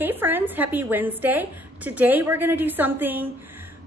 Hey friends, happy Wednesday. Today we're gonna do something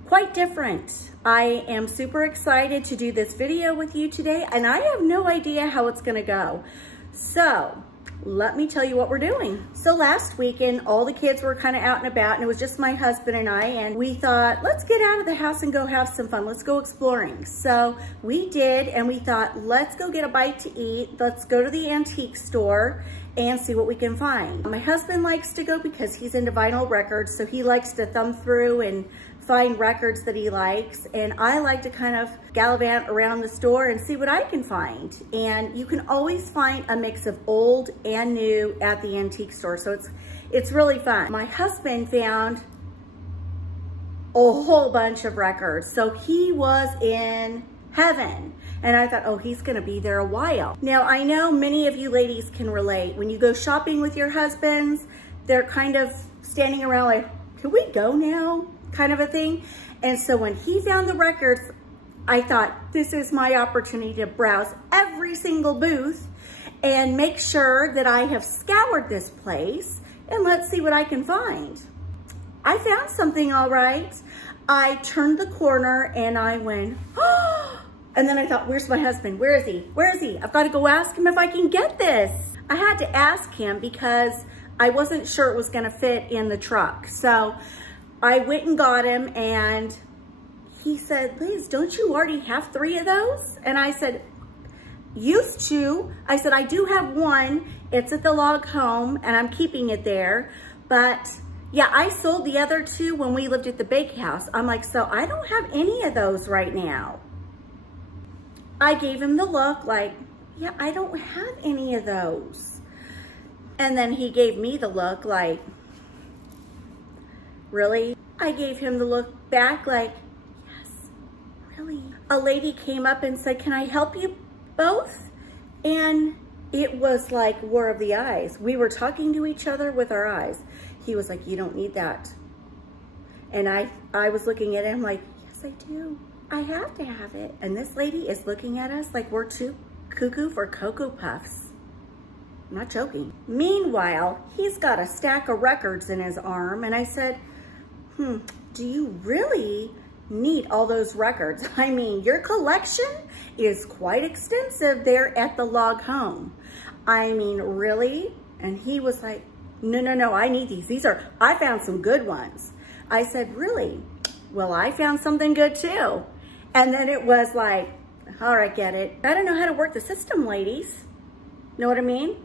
quite different. I am super excited to do this video with you today, and I have no idea how it's gonna go. So let me tell you what we're doing. So last weekend, all the kids were kind of out and about, and it was just my husband and I, and we thought, let's get out of the house and go have some fun. Let's go exploring. So we did, and we thought, let's go get a bite to eat. Let's go to the antique store and see what we can find. My husband likes to go because he's into vinyl records, so he likes to thumb through and find records that he likes, and I like to kind of gallivant around the store and see what I can find. And you can always find a mix of old and new at the antique store, so it's really fun. My husband found a whole bunch of records, so he was in heaven. And I thought, oh, he's gonna be there a while. Now, I know many of you ladies can relate. When you go shopping with your husbands, they're kind of standing around like, can we go now? Kind of a thing. And so when he found the records, I thought, this is my opportunity to browse every single booth and make sure that I have scoured this place, and let's see what I can find. I found something all right. I turned the corner and I went, oh! And then I thought, where's my husband? Where is he? Where is he? I've got to go ask him if I can get this. I had to ask him because I wasn't sure it was going to fit in the truck. So I went and got him, and he said, Liz, don't you already have 3 of those? And I said, used to. I said, I do have one. It's at the log home, and I'm keeping it there. But yeah, I sold the other 2 when we lived at the bakehouse. I'm like, so I don't have any of those right now. I gave him the look like, yeah, I don't have any of those. And then he gave me the look like, really? I gave him the look back like, yes, really? A lady came up and said, can I help you both? And it was like war of the eyes. We were talking to each other with our eyes. He was like, you don't need that. And I was looking at him like, yes, I do. I have to have it. And this lady is looking at us like we're too cuckoo for Cocoa Puffs. I'm not joking. Meanwhile, he's got a stack of records in his arm, and I said, do you really need all those records? I mean, your collection is quite extensive there at the log home. I mean, really? And he was like, no, I need these. I found some good ones. I said, really? Well, I found something good too. And then it was like, all right, get it. I don't know how to work the system, ladies. Know what I mean?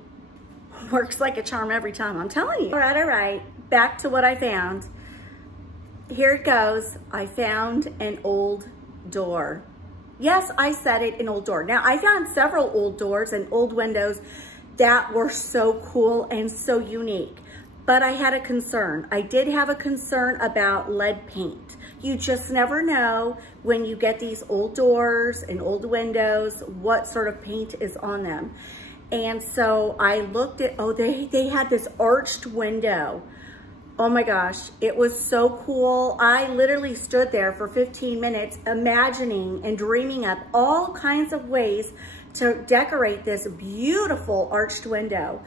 Works like a charm every time, I'm telling you. All right. Back to what I found. Here it goes. I found an old door. Yes, I said it, an old door. Now, I found several old doors and old windows that were so cool and so unique. But I had a concern. I did have a concern about lead paint. You just never know when you get these old doors and old windows, what sort of paint is on them. And so I looked at, oh, they had this arched window. Oh my gosh, it was so cool. I literally stood there for 15 minutes imagining and dreaming up all kinds of ways to decorate this beautiful arched window.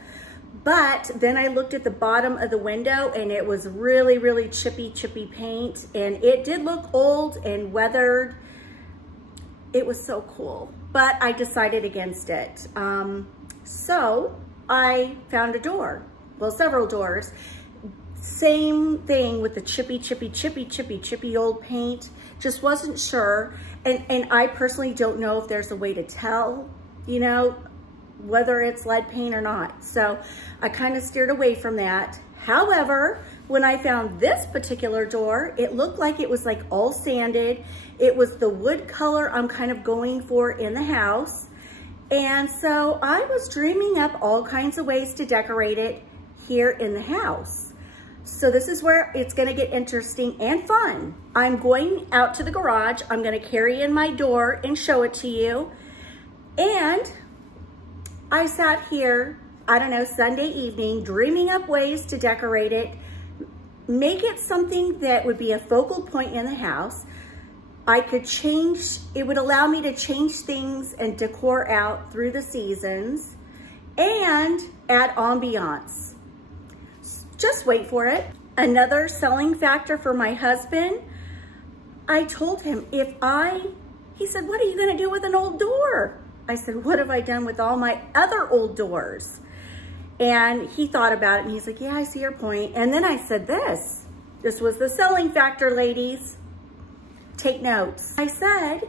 But then I looked at the bottom of the window, and it was really, really chippy paint, and it did look old and weathered. It was so cool, but I decided against it. So I found a door, well, several doors. Same thing with the chippy old paint. Just wasn't sure, and I personally don't know if there's a way to tell, you know, whether it's lead paint or not. So I kind of steered away from that. However, when I found this particular door, it looked like it was like all sanded. It was the wood color I'm kind of going for in the house. And so I was dreaming up all kinds of ways to decorate it here in the house. So this is where it's gonna get interesting and fun. I'm going out to the garage. I'm gonna carry in my door and show it to you. And I sat here, I don't know, Sunday evening, dreaming up ways to decorate it, make it something that would be a focal point in the house. I could change, it would allow me to change things and decor out through the seasons and add ambiance Just wait for it. Another selling factor for my husband, I told him he said, what are you gonna do with an old door? I said, what have I done with all my other old doors? And he thought about it and he's like, yeah, I see your point. And then I said this was the selling factor, ladies. Take notes. I said,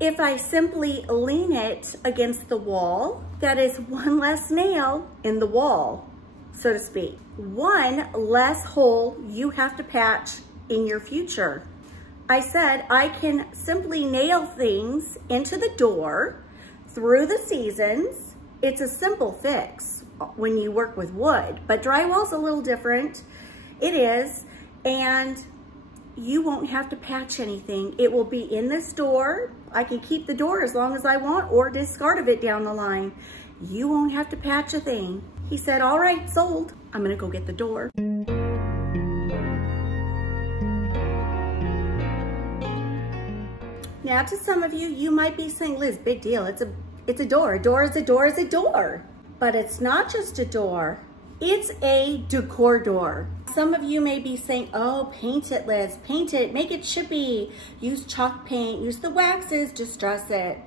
if I simply lean it against the wall, that is one less nail in the wall, so to speak. One less hole you have to patch in your future. I said, I can simply nail things into the door through the seasons. It's a simple fix when you work with wood, but drywall's a little different. It is, and you won't have to patch anything. It will be in this door. I can keep the door as long as I want or discard of it down the line. You won't have to patch a thing. He said, all right, sold. I'm gonna go get the door. Now to some of you, you might be saying, Liz, big deal. It's a door. A door is a door is a door. But it's not just a door. It's a decor door. Some of you may be saying, oh, paint it, Liz. Paint it, make it chippy. Use chalk paint, use the waxes, distress it.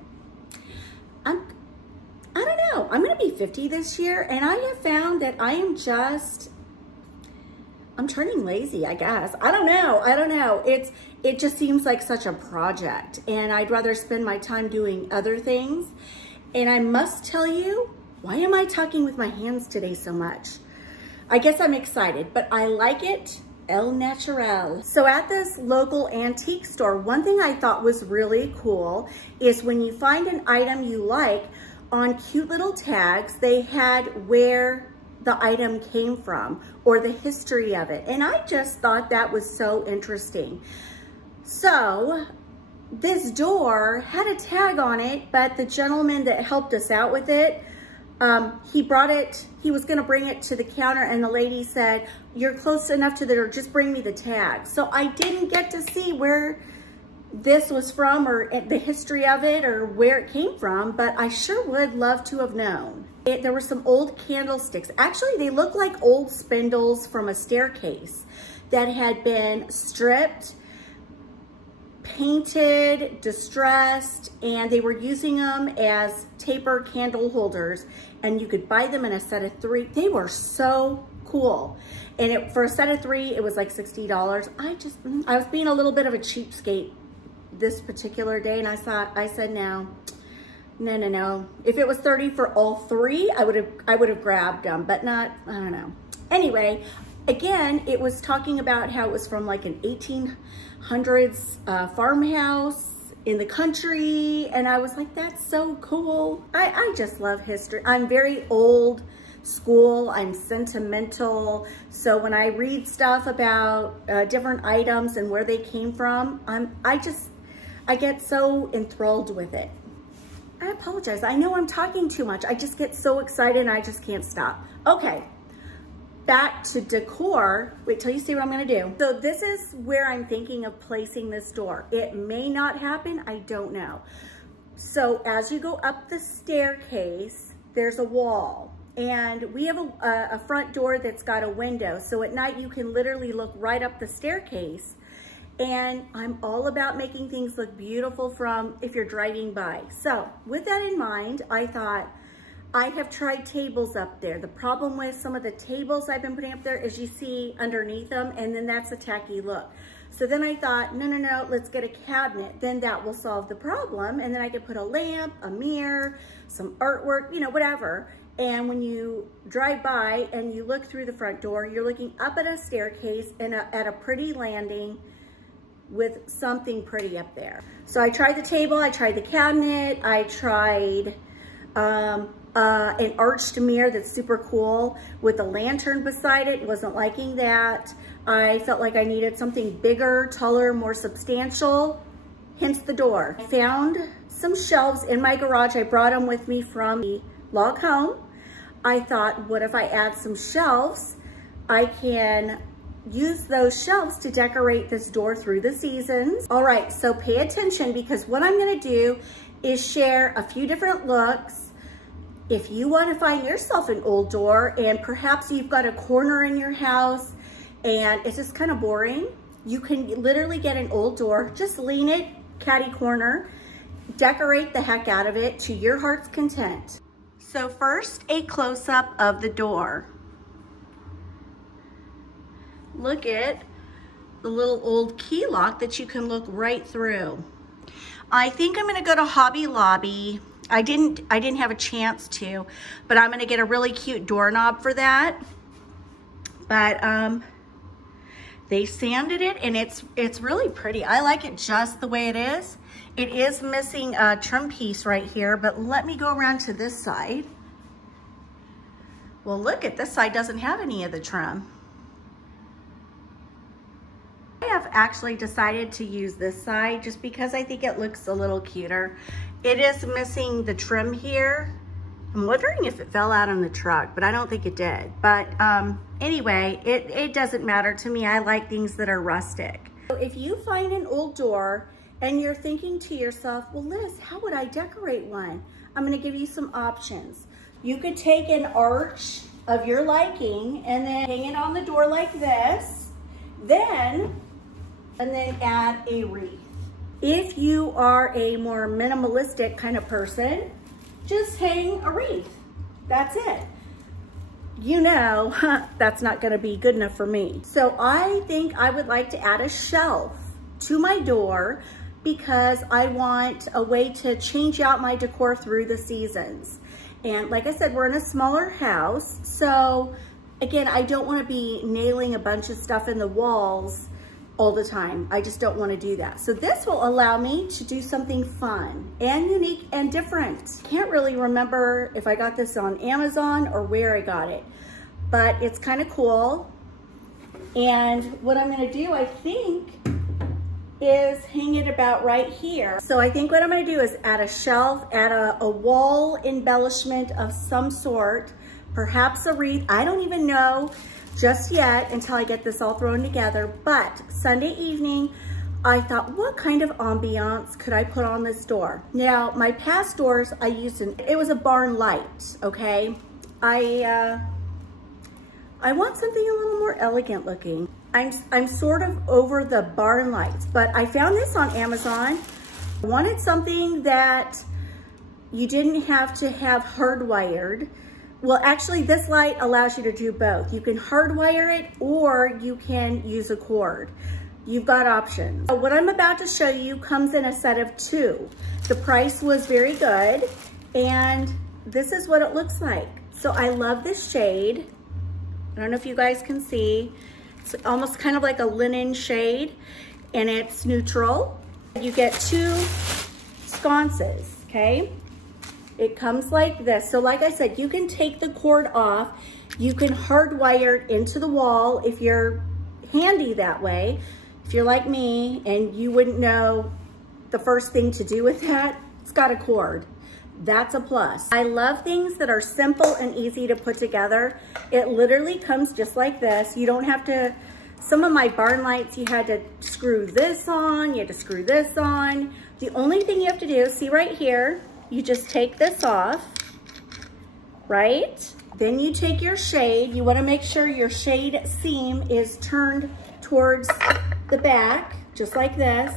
I don't know. I'm gonna be 50 this year, and I have found that I'm turning lazy, I guess. I don't know. It just seems like such a project, and I'd rather spend my time doing other things. And I must tell you, why am I talking with my hands today so much? I guess I'm excited, but I like it el natural. So at this local antique store, one thing I thought was really cool is when you find an item you like, on cute little tags, they had where the item came from or the history of it. And I just thought that was so interesting. So this door had a tag on it, but the gentleman that helped us out with it, he was gonna bring it to the counter, and the lady said, you're close enough to the door, just bring me the tag. So I didn't get to see where this was from or the history of it or where it came from, but I sure would love to have known. There were some old candlesticks. Actually, they look like old spindles from a staircase that had been stripped, painted, distressed, and they were using them as taper candle holders, and you could buy them in a set of 3. They were so cool. And for a set of 3, it was like $60. I was being a little bit of a cheapskate this particular day, and I said, no. If it was 30 for all 3, I would have grabbed them, but not, I don't know. Anyway, again, it was talking about how it was from like an 1800s farmhouse in the country, and I was like, that's so cool. I just love history. I'm very old school, I'm sentimental, so when I read stuff about different items and where they came from, I get so enthralled with it. I apologize. I know I'm talking too much. I just get so excited and I just can't stop. Okay, back to decor. Wait till you see what I'm gonna do. So this is where I'm thinking of placing this door. It may not happen, I don't know. So as you go up the staircase, there's a wall. And we have a front door that's got a window. So at night you can literally look right up the staircase. And I'm all about making things look beautiful from if you're driving by. So with that in mind, I thought, I have tried tables up there. The problem with some of the tables I've been putting up there is you see underneath them, and then that's a tacky look. So then I thought, no, let's get a cabinet. Then that will solve the problem. And then I could put a lamp, a mirror, some artwork, you know, whatever. And when you drive by and you look through the front door, you're looking up at a staircase and at a pretty landing with something pretty up there. So I tried the table, I tried the cabinet, I tried an arched mirror that's super cool with a lantern beside it. Wasn't liking that. I felt like I needed something bigger, taller, more substantial, hence the door. I found some shelves in my garage. I brought them with me from the log home. I thought, what if I add some shelves? I can use those shelves to decorate this door through the seasons. All right, so pay attention, because what I'm gonna do is share a few different looks if you want to find yourself an old door and perhaps you've got a corner in your house and it's just kind of boring, you can literally get an old door, just lean it catty corner, decorate the heck out of it to your heart's content. So first, a close-up of the door. Look at the little old key lock that you can look right through. I think I'm gonna go to Hobby Lobby. I didn't have a chance to, but I'm gonna get a really cute doorknob for that. But they sanded it and it's really pretty. I like it just the way it is. It is missing a trim piece right here, but let me go around to this side. Well, look at this side, doesn't have any of the trim. I have actually decided to use this side just because I think it looks a little cuter. It is missing the trim here. I'm wondering if it fell out on the truck, but I don't think it did. But anyway, it doesn't matter to me. I like things that are rustic. So if you find an old door and you're thinking to yourself, well, Liz, how would I decorate one? I'm gonna give you some options. You could take an arch of your liking and then hang it on the door like this, and then add a wreath. If you are a more minimalistic kind of person, just hang a wreath. That's it. You know, that's not gonna be good enough for me. So I think I would like to add a shelf to my door because I want a way to change out my decor through the seasons. And like I said, we're in a smaller house. So again, I don't wanna be nailing a bunch of stuff in the walls all the time. I just don't want to do that. So this will allow me to do something fun and unique and different. Can't really remember if I got this on Amazon or where I got it, but it's kind of cool. And what I'm going to do, I think, is hang it about right here. So I think what I'm going to do is add a shelf, add a wall embellishment of some sort, perhaps a wreath. I don't even know just yet until I get this all thrown together. But Sunday evening, I thought, what kind of ambiance could I put on this door? Now, my past doors, I used it was a barn light, okay? I want something a little more elegant looking. I'm sort of over the barn lights, but I found this on Amazon. I wanted something that you didn't have to have hardwired. Well, actually, this light allows you to do both. You can hardwire it or you can use a cord. You've got options. So what I'm about to show you comes in a set of 2. The price was very good, and this is what it looks like. So I love this shade. I don't know if you guys can see. It's almost kind of like a linen shade, and it's neutral. You get 2 sconces, okay? It comes like this. So like I said, you can take the cord off. You can hardwire it into the wall if you're handy that way. If you're like me and you wouldn't know the first thing to do with that, it's got a cord. That's a plus. I love things that are simple and easy to put together. It literally comes just like this. You don't have to, some of my barn lights, you had to screw this on, you had to screw this on. The only thing you have to do, see right here, you just take this off, right? Then you take your shade. You wanna make sure your shade seam is turned towards the back, just like this.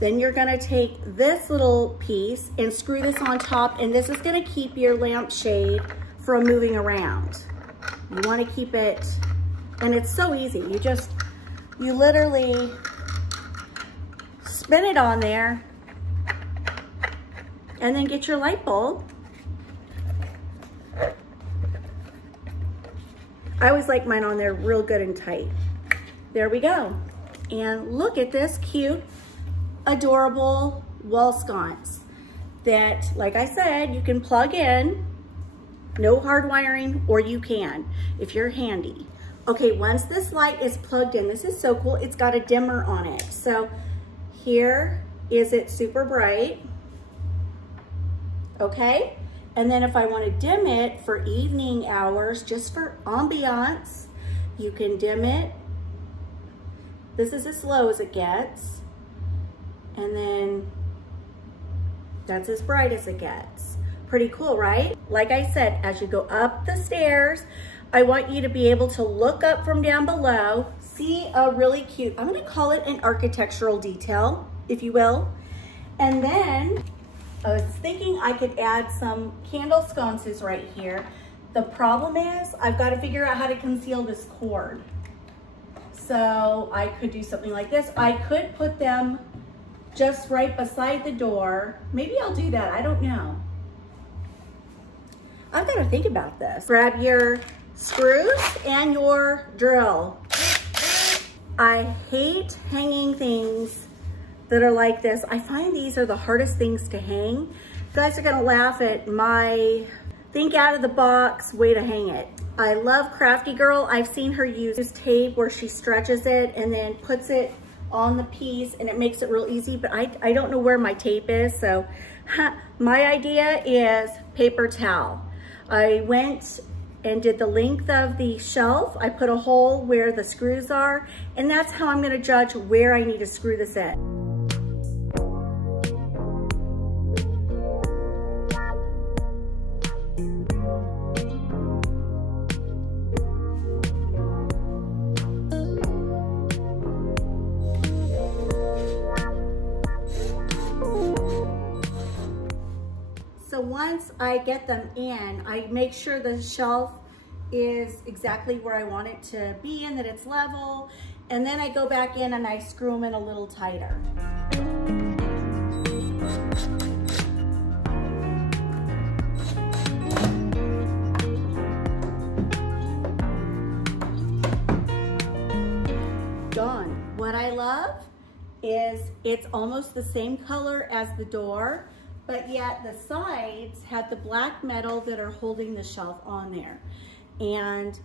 Then you're gonna take this little piece and screw this on top, and this is gonna keep your lampshade from moving around. You wanna keep it, and it's so easy. You literally spin it on there, and then get your light bulb. I always like mine on there real good and tight. There we go. And look at this cute, adorable wall sconce that, like I said, you can plug in, no hard wiring, or you can, if you're handy. Okay, once this light is plugged in, this is so cool, it's got a dimmer on it. So here is it super bright. Okay, and then if I want to dim it for evening hours, just for ambiance, you can dim it. This is as low as it gets, and then that's as bright as it gets. Pretty cool, right? Like I said, as you go up the stairs, I want you to be able to look up from down below, see a really cute, I'm gonna call it an architectural detail, if you will. And then I was thinking I could add some candle sconces right here. The problem is I've got to figure out how to conceal this cord. So I could do something like this. I could put them just right beside the door. Maybe I'll do that, I don't know. I've got to think about this. Grab your screws and your drill. I hate hanging things that are like this. I find these are the hardest things to hang. You guys are gonna laugh at my think out of the box way to hang it. I love Crafty Girl. I've seen her use tape where she stretches it and then puts it on the piece and it makes it real easy, but I don't know where my tape is, so my idea is paper towel. I went and did the length of the shelf. I put a hole where the screws are, and that's how I'm gonna judge where I need to screw this in. So once I get them in, I make sure the shelf is exactly where I want it to be and that it's level. And then I go back in and I screw them in a little tighter. Done. What I love is it's almost the same color as the door, but yet the sides have the black metal that are holding the shelf on there. And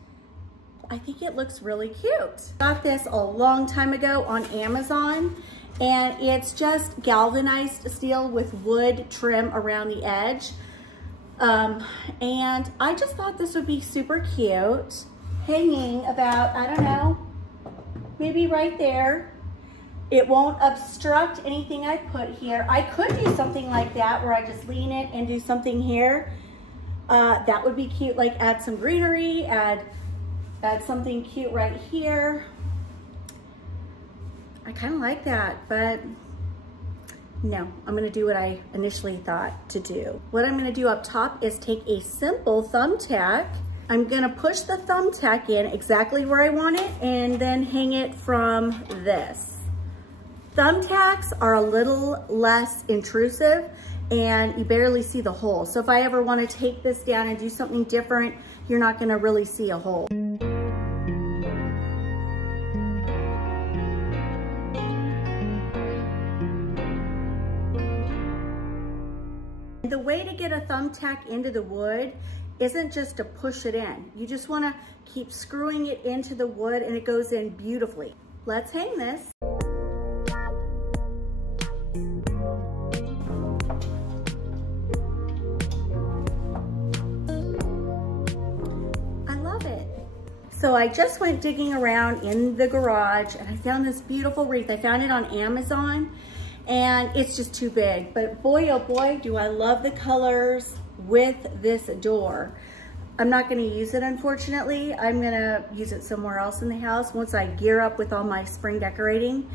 I think it looks really cute. Got this a long time ago on Amazon, and it's just galvanized steel with wood trim around the edge. And I just thought this would be super cute, hanging about, I don't know, maybe right there. It won't obstruct anything I put here. I could do something like that where I just lean it and do something here. That would be cute, like add some greenery, add something cute right here. I kind of like that, but no, I'm gonna do what I initially thought to do. What I'm gonna do up top is take a simple thumbtack. I'm gonna push the thumbtack in exactly where I want it and then hang it from this. Thumbtacks are a little less intrusive and you barely see the hole. So if I ever want to take this down and do something different, you're not going to really see a hole. The way to get a thumbtack into the wood isn't just to push it in. You just want to keep screwing it into the wood and it goes in beautifully. Let's hang this. So I just went digging around in the garage and I found this beautiful wreath. I found it on Amazon and it's just too big. But boy, oh boy, do I love the colors with this door. I'm not gonna use it, unfortunately. I'm gonna use it somewhere else in the house once I gear up with all my spring decorating.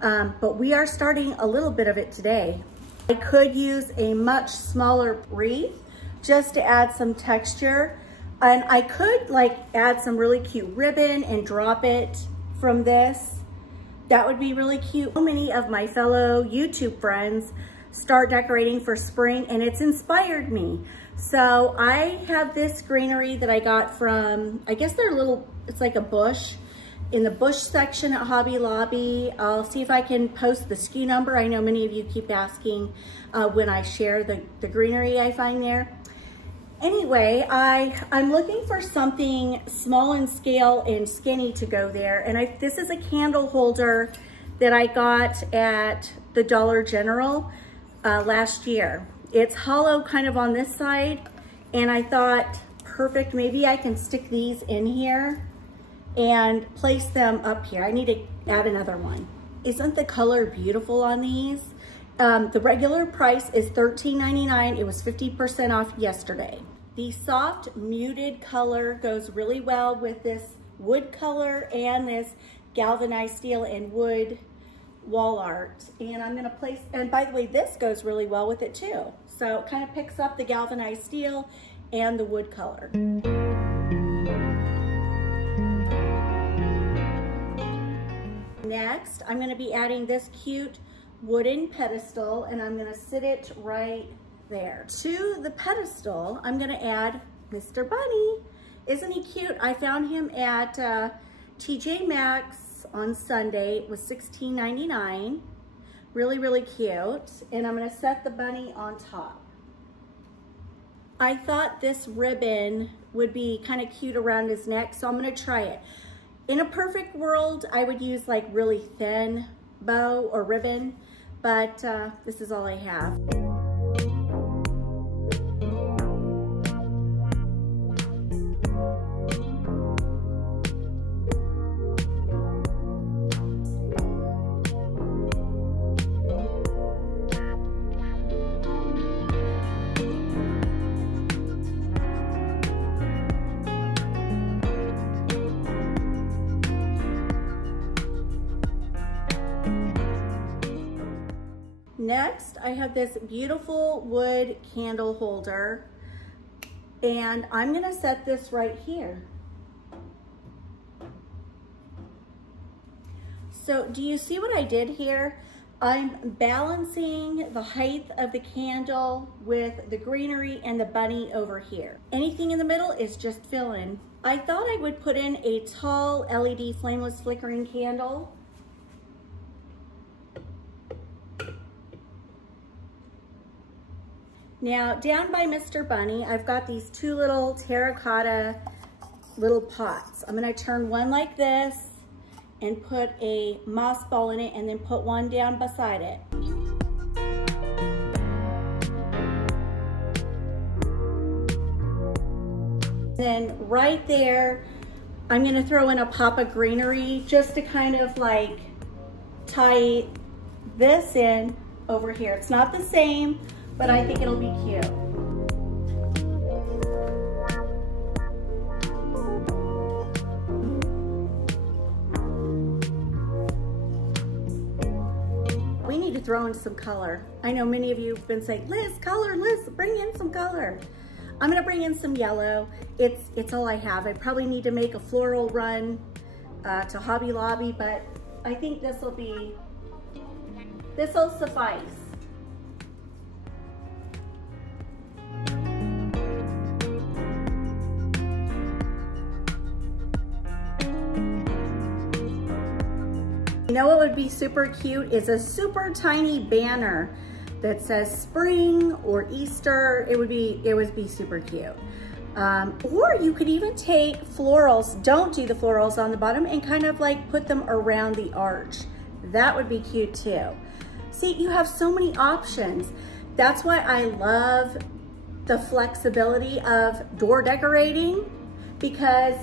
But we are starting a little bit of it today. I could use a much smaller wreath just to add some texture. And I could like add some really cute ribbon and drop it from this. That would be really cute. So many of my fellow YouTube friends start decorating for spring and it's inspired me. So I have this greenery that I got from, I guess they're little, it's like a bush, in the bush section at Hobby Lobby. I'll see if I can post the SKU number. I know many of you keep asking when I share the greenery I find there. Anyway, I'm looking for something small in scale and skinny to go there. And this is a candle holder that I got at the Dollar General last year. It's hollow kind of on this side. And I thought, perfect, maybe I can stick these in here and place them up here. I need to add another one. Isn't the color beautiful on these? The regular price is $13.99. It was 50% off yesterday. The soft muted color goes really well with this wood color and this galvanized steel and wood wall art. And I'm gonna place, and by the way, this goes really well with it too. So it kind of picks up the galvanized steel and the wood color. Next, I'm gonna be adding this cute wooden pedestal, and I'm gonna sit it right there. To the pedestal, I'm gonna add Mr. Bunny. Isn't he cute? I found him at TJ Maxx on Sunday. It was $16.99. Really, really cute. And I'm gonna set the bunny on top. I thought this ribbon would be kind of cute around his neck, so I'm gonna try it. In a perfect world, I would use like really thin bow or ribbon, but this is all I have. Next, I have this beautiful wood candle holder, and I'm gonna set this right here. So do you see what I did here? I'm balancing the height of the candle with the greenery and the bunny over here. Anything in the middle is just fill in. I thought I would put in a tall LED flameless flickering candle. Now, down by Mr. Bunny, I've got these two little terracotta little pots. I'm gonna turn one like this and put a moss ball in it, and then put one down beside it. Then right there, I'm gonna throw in a pop of greenery just to kind of like tie this in over here. It's not the same, but I think it'll be cute. We need to throw in some color. I know many of you have been saying, Liz, color, Liz, bring in some color. I'm gonna bring in some yellow. It's all I have. I probably need to make a floral run to Hobby Lobby, but I think this'll suffice. You know what would be super cute is a super tiny banner that says spring or Easter. It would be super cute. Or you could even take florals, don't do the florals on the bottom, and kind of like put them around the arch. That would be cute too. See, you have so many options. That's why I love the flexibility of door decorating, because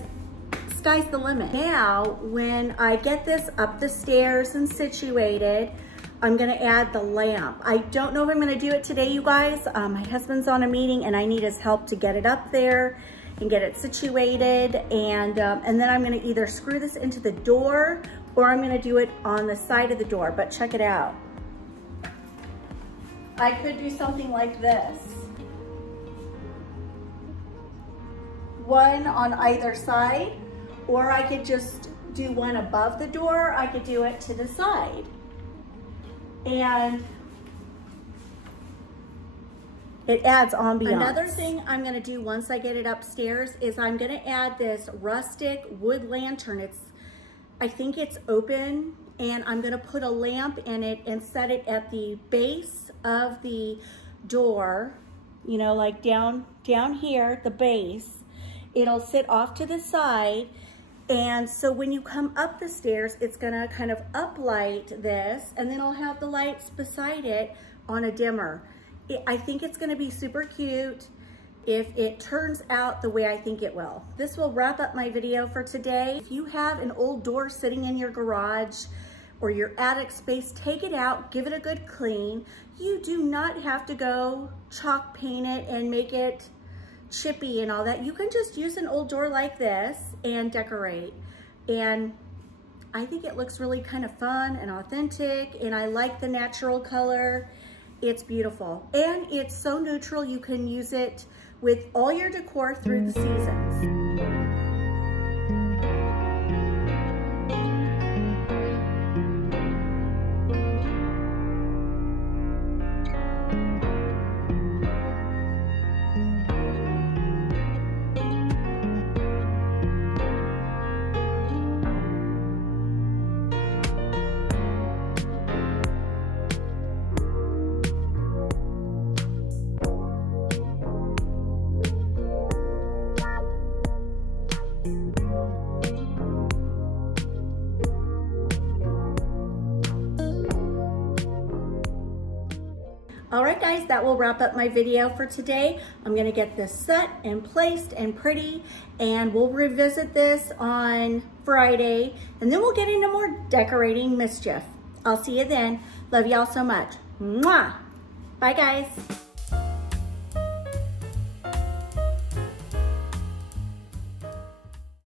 sky's the limit. Now, when I get this up the stairs and situated, I'm gonna add the lamp. I don't know if I'm gonna do it today, you guys. My husband's on a meeting and I need his help to get it up there and get it situated. And then I'm gonna either screw this into the door or I'm gonna do it on the side of the door, but check it out. I could do something like this. One on either side, or I could just do one above the door. I could do it to the side. And it adds ambiance. Another thing I'm gonna do once I get it upstairs is I'm gonna add this rustic wood lantern. I think it's open, and I'm gonna put a lamp in it and set it at the base of the door, you know, like down here at the base. It'll sit off to the side. And so when you come up the stairs, it's gonna kind of uplight this, and then I'll have the lights beside it on a dimmer. I think it's gonna be super cute if it turns out the way I think it will. This will wrap up my video for today. If you have an old door sitting in your garage or your attic space, take it out, give it a good clean. You do not have to go chalk paint it and make it chippy and all that. You can just use an old door like this and decorate. And I think it looks really kind of fun and authentic, and I like the natural color. It's beautiful. And it's so neutral, you can use it with all your decor through the seasons. All right, guys, that will wrap up my video for today. I'm gonna get this set and placed and pretty, and we'll revisit this on Friday, and then we'll get into more decorating mischief. I'll see you then. Love y'all so much. Mwah! Bye, guys.